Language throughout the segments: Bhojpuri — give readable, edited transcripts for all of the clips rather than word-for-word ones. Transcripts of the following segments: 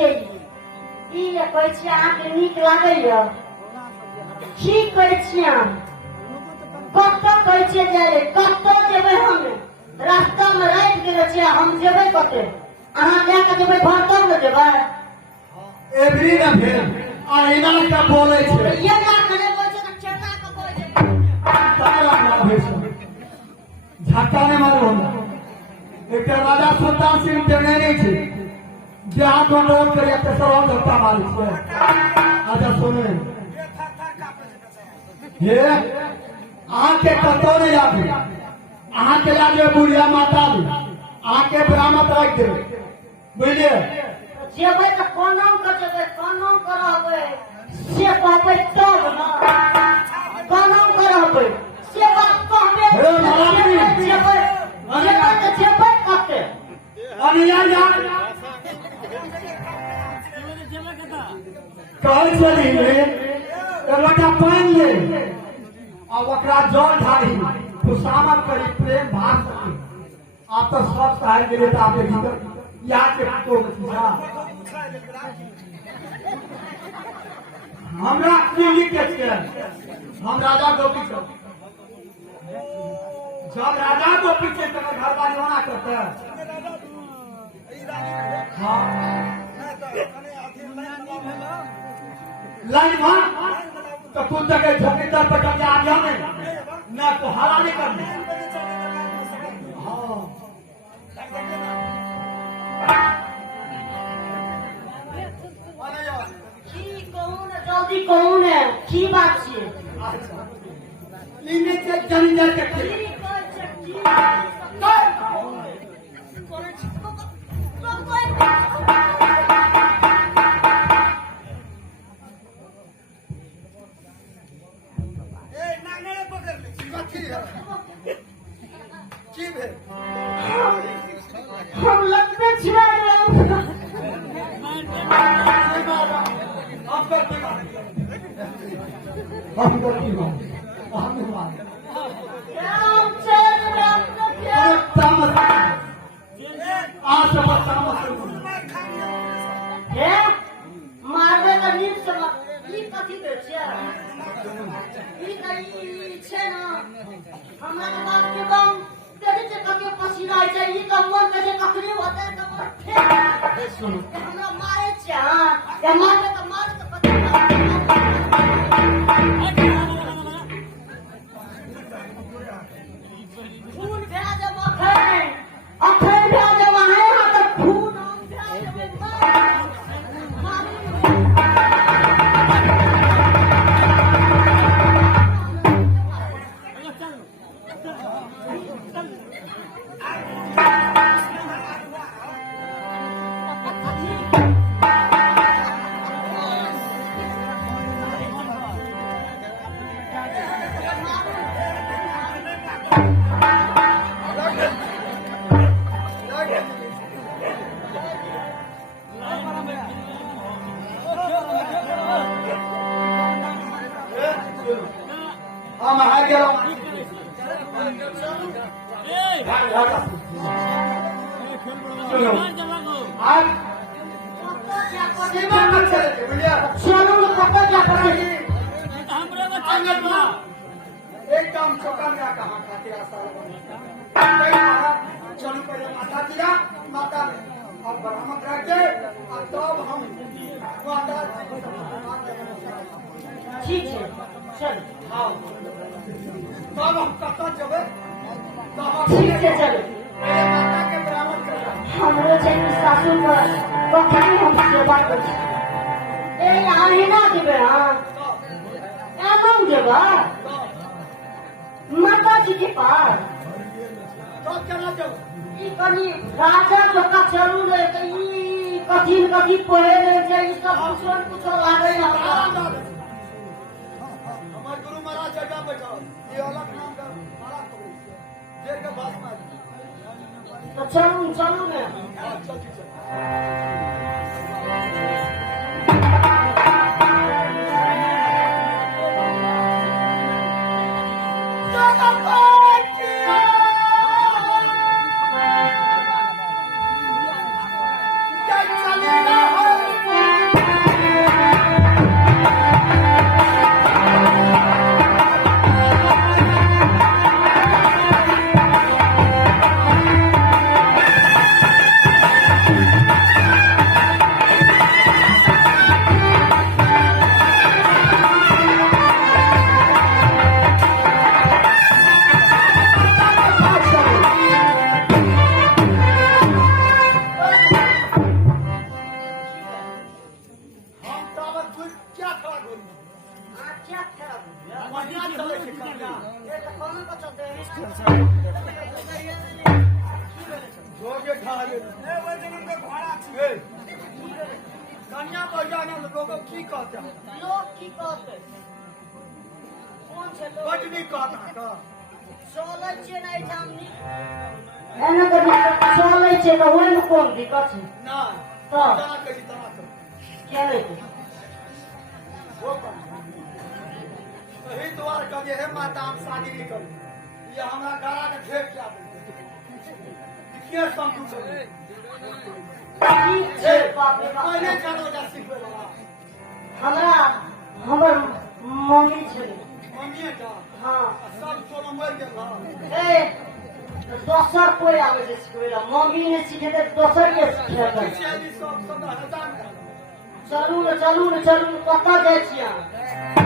छियै ई ले कहै छियै अहाँके नीक लागैया ठीक कहै छियै कतऽ कहै छियै जाय कतऽ जेबै हम रास्ता में राति गेल छियै हम जेबै कतऽ अहाँ जाके जेबै घर तब ने जेबै एवरी ना भेल आ एना का बोलै छै ये ना करे बोलै छै चटा के बोलै छै तारा ना भेल झटका ने मारो हम एकटा राजा सुल्तान सिंह देने नहीं छै जहां तो लोग करे ते सब धक्का मारै छै आजा सुने हे आके कतो नहीं आबे आके लागे बुढ़िया माता आके ब्राह्मण राख दे बुझलिए जेबै तऽ कोना कऽ जेबै कोना करबै से कहबै तब ने कोना करबै से बात कहबै हे महारानी जेबै तऽ जेबै कते अनिया यार कहै छली एगोटा पानि ले आ ओकरा जल ढारी खुशामद करी प्रेम भाग सकी आप तो सब सहाय गेले तो आपके भीतर याद के तो हमरा क्यों के छियै हम राजा गोपी छौ जब राजा गोपी छै तब घर वाली होना करते हाँ लाइन वहां तो तू तक झोकेदार पटक के आ गया ना तो हरा नहीं करना हाँ की कहू ने जल्दी कहू ने की बात छियै इन्हें से जनी जा के की कहै छै की करै छै हम लगते छियै मारबे तऽ नीक से ई कथी कहै छियै ई तऽ ई छै ने हमरा तऽ बात के बम देखै छै कते पसीना होइ छै ई तऽ मन कहै छै कखनी होतै तऽ मोर फेर सुन हमरा मारै छै हां या मारबे तऽ मार के पता खून भए जाब अखन भए जाब अहाँ यहाँ तऽ खून हम भए जेबै हम आ गया चलो आज सीमा पर चले बुझलिया चलो पता क्या करे एकदम चौका में कहा खातिर चलो पहले माता दिया माता और ब्राह्मण रख के और तब हम माता ठीक है चल आओ तब हम कता जबे ठीक है चलो माता के ब्राह्मण कर हमरो छै सासू पर कखनी हम सेवा करै छी ए आही ना देबे हां एकदम देबा माता जी के पास तो चला जाओ ई कनी राजा जका चलू रे त ई कथी कथी पढ़े ले छै ई सब कुछ लागे हमरा हमारे गुरु महाराज जगह बैठो ये अलग नाम का मारा करो जे के बात में तो चलू चलू ने चल चल चल चलेगा कन्या ये तो कौन को चलते हैं जोगे खा ले ए वजन के घोड़ा छे कन्या बढ़िया ना लोग की कहते लोग की कहते कौन छे लोग बड नहीं कहता का चलै छे नहीं जामनी एना कभी चलै छे तो ओइ में कोन दिक्कत छे ना तो तना कही तना तो क्या नहीं वो का यही द्वार का ये है माता हम शादी नहीं करूं ये हमरा गला के घेर क्या किया संतु छे ठीक छे बाप रे बाप पहले चलो जा सिखबे वाला हमरा हमर मम्मी छे मम्मी का हां सब चोलो मर गेल ए दोसर कोई आवे छे सिखबेला मम्मी ने सीखे ते दोसर के सिखेतै पीछे सब सब हजान का चलू ने कतऽ जाइ छियै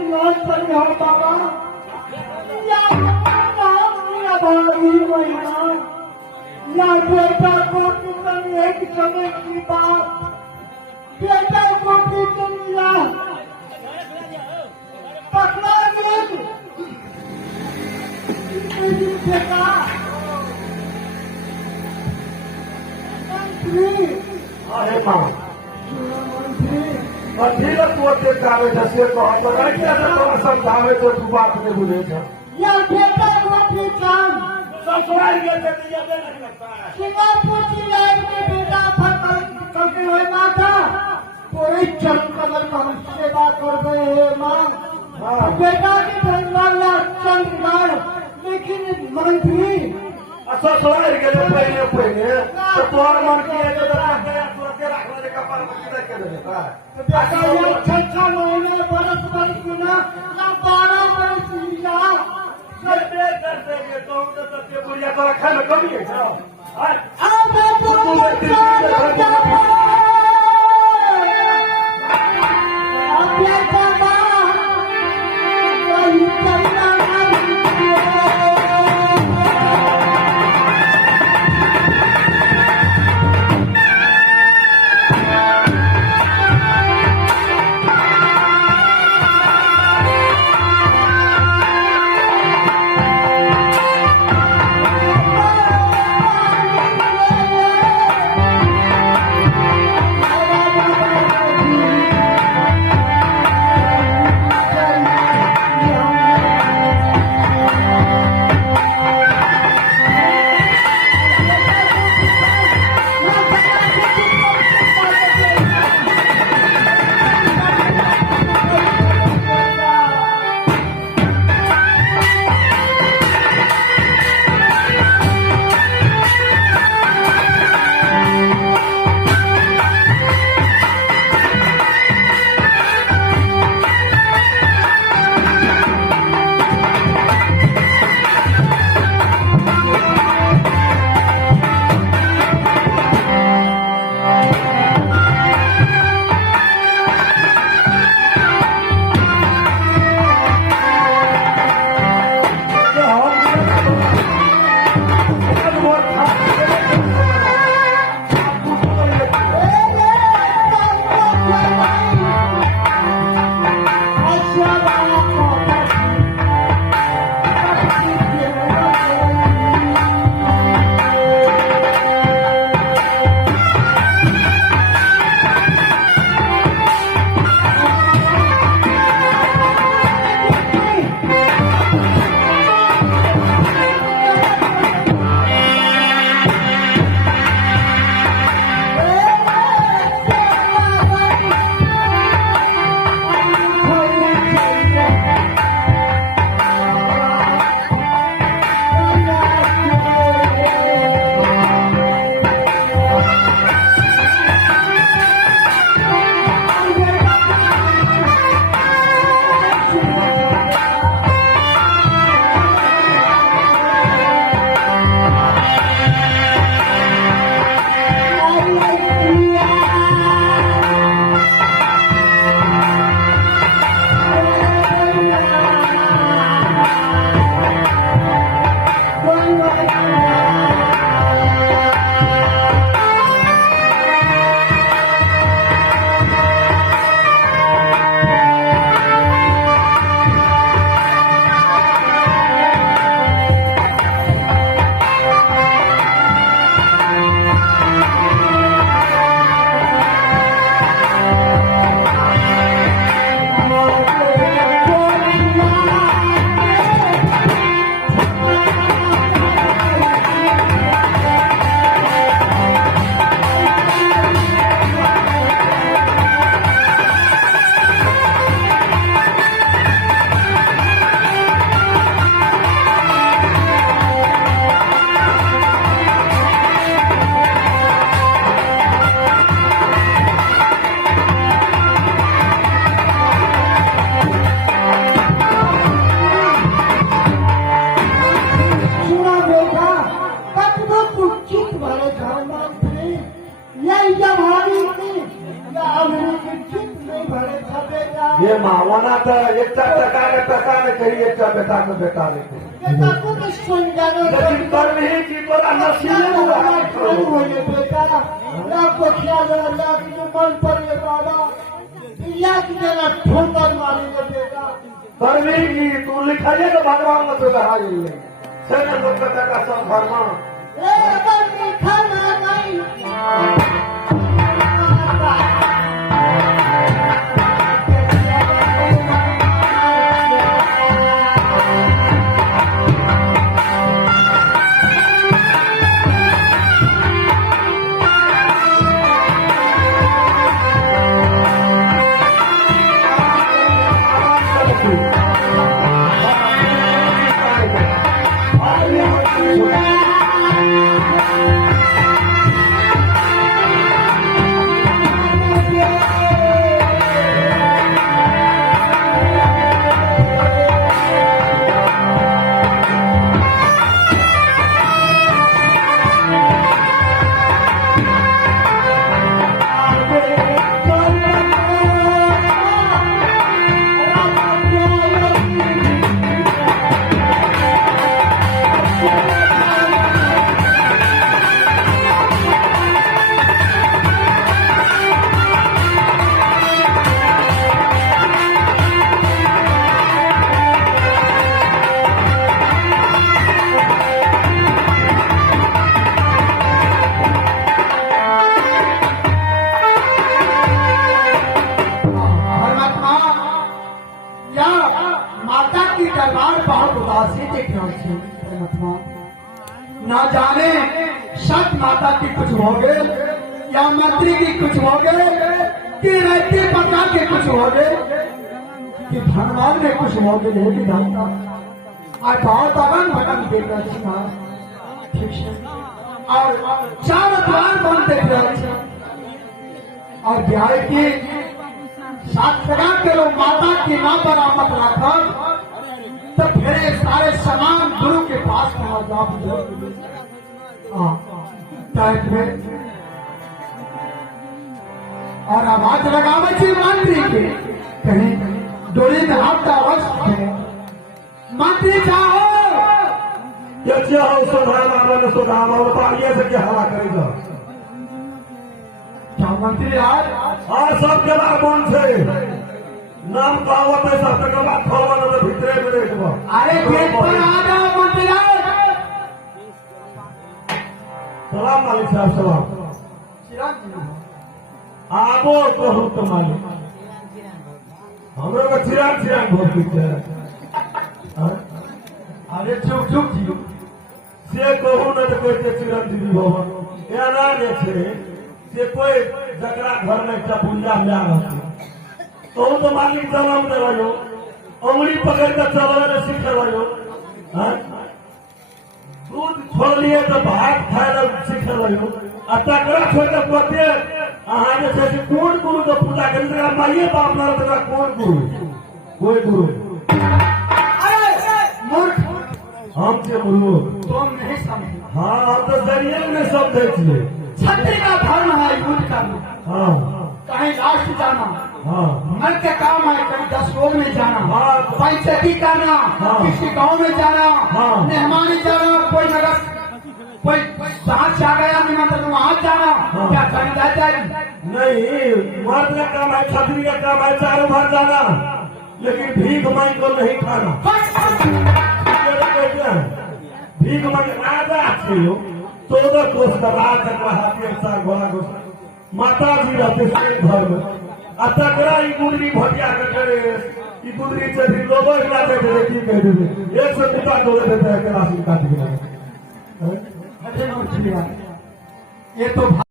नहीं सही हो बाबा या महीना या बेटा को तुम एक समय की बात बेटा को भी तुम या पकड़ा दिन बेटा अरे माँ अधीर तू कावे जैसे तो समझावे तो तू बात नहीं बुझे छ या बेटा को भी काम ससुराल के चलिए नहीं लगता है सिंगापुर की लाइन में बेटा फटल करके हुए माता पूरे चरण कमल का सेवा कर रहे हैं माँ बेटा की परिवार चंद्रमार लेकिन मंत्री ससुराल के जो पहले तो तोर मन की है जो तोर के रखने का पर किधर के देता है बेटा ये 6 महीने बरस गुना या 12 बरस या करते करते ये तो के बुढ़िया तो खाना कमी है जाओ अब क्या बेटा को बेटा लेते बेटा को तो सुन जानो लेकिन कर नहीं की तोरा नसीबे में बेटा आपको ख्याल है अल्लाह की जो मन पर ये बाबा या की जगह ठोकर मारेंगे बेटा कर नहीं की तू लिखाइए तो भगवान में तो दहाई से न लोग का सब भरमा ए अगर लिखा ना नहीं माता की दरबार बहुत उदासी दिख रही थी। ना जाने सत माता की कुछ हो गए या मंत्री की कुछ हो गए कि रहती पता के कुछ हो गए कि भगवान में कुछ हो गए लेकिन जानता और बहुत अगन भगन देख रही था ठीक है और चार द्वार बंद देख रहे थे और ब्याह की सात सगा के लोग माता की ना बरामद रखा तो फिर सारे सामान गुरु के पास और आवाज लगावे थी मंत्री के कहीं डोरी में हाथ का अवश्य है मंत्री चाहो क्या हो सुधार पालिया से क्या हवा करेगा क्या मंत्री आज और सब जगह बन से नाम कहावत है सब तक बात खोलवा तो भीतरे में देखबो अरे गेट पर आ जाओ मंत्री सलाम मालिक साहब सलाम आबो कहूँ तो मालिक हमरो का चिराग भोग पीते अरे चुप चुप जी से कहूँ न तो कहते चिरंजीवी भवन या ना जे छे से कोई जकरा घर में चपुंजा में आ तो तो मालिक जन्म दे रहो उंगली पकड़ कर चलने सीख रहो दूध छोड़ लिए तो भात खाए सीख रहो आ तकरा छोड़ के पते अहाँ जे से कोन गुरु के पूजा करी तेरा माइए बाप ना तेरा कोन गुरु कोई गुरु मूर्ख हम के गुरु तुम नहीं समझे हाँ हम तो जरिए में सब देखिए छत्री का धर्म है युद्ध करना हाँ कहीं राष्ट्र जाना हाँ मन के काम है कहीं दसों में जाना हाँ। पंचायती करना हाँ। किसी गांव में जाना हाँ। मेहमानी जाना कोई नगर कोई जहाँ से आ गया निमंत्रण वहाँ जाना हाँ। क्या करना जाता है नहीं मर्द का काम है छतरी का काम है चारों बार जाना लेकिन भीख मांग को नहीं खाना भीख मांग राजा छे 14 कोस का राज हाथी घोड़ा माता जी रहते घर में आ तकरा ई गुदरी भटिया के करे ई गुदरी से भी लोबर लाते थे की कह दे एक से पिता डोले देते हैं क्लास काट के ये तो